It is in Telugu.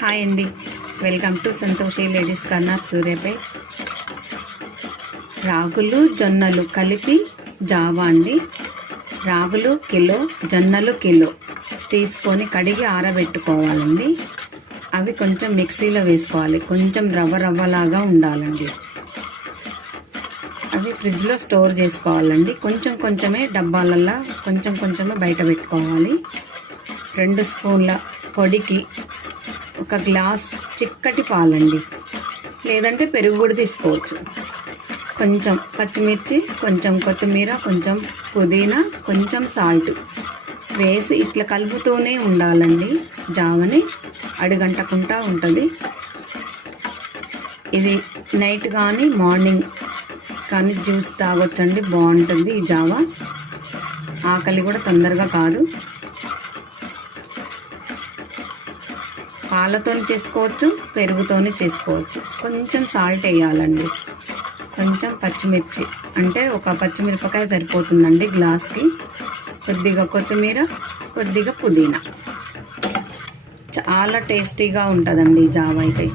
హాయ్ అండి, welcome to Santoshi ladies corner Suryapet. రాగులు జొన్నలు కలిపి జావా అండి. రాగులు కిలో, జొన్నలు కిలో తీసుకొని కడిగి ఆరబెట్టుకోవాలండి. అవి కొంచెం మిక్సీలో వేసుకోవాలి, కొంచెం రవ్వలాగా ఉండాలండి. అవి ఫ్రిడ్జ్లో స్టోర్ చేసుకోవాలండి. కొంచెమే డబ్బాలల్లో కొంచెమే బయట పెట్టుకోవాలి. 2 స్పూన్ల పొడికి 1 గ్లాస్ చిక్కటి పాలండి, లేదంటే పెరుగు కూడా తీసుకోవచ్చు. కొంచెం పచ్చిమిర్చి, కొంచెం కొత్తిమీర, కొంచెం పుదీనా, కొంచెం సాల్ట్ వేసి ఇట్లా కలుపుతూనే ఉండాలండి. జావని అడుగంటకుండా ఉంటుంది. ఇది నైట్ కానీ మార్నింగ్ కానీ జ్యూస్ తాగొచ్చండి, బాగుంటుంది ఈ జావా. ఆకలి కూడా తొందరగా కాదు. పాలతో చేసుకోవచ్చు, పెరుగుతోని చేసుకోవచ్చు. కొంచెం సాల్ట్ వేయాలండి, కొంచెం పచ్చిమిర్చి, అంటే 1 పచ్చిమిరపకాయ సరిపోతుందండి గ్లాస్కి. కొద్దిగా కొత్తిమీర, కొద్దిగా పుదీనా. చాలా టేస్టీగా ఉంటుందండి జావా అయితే.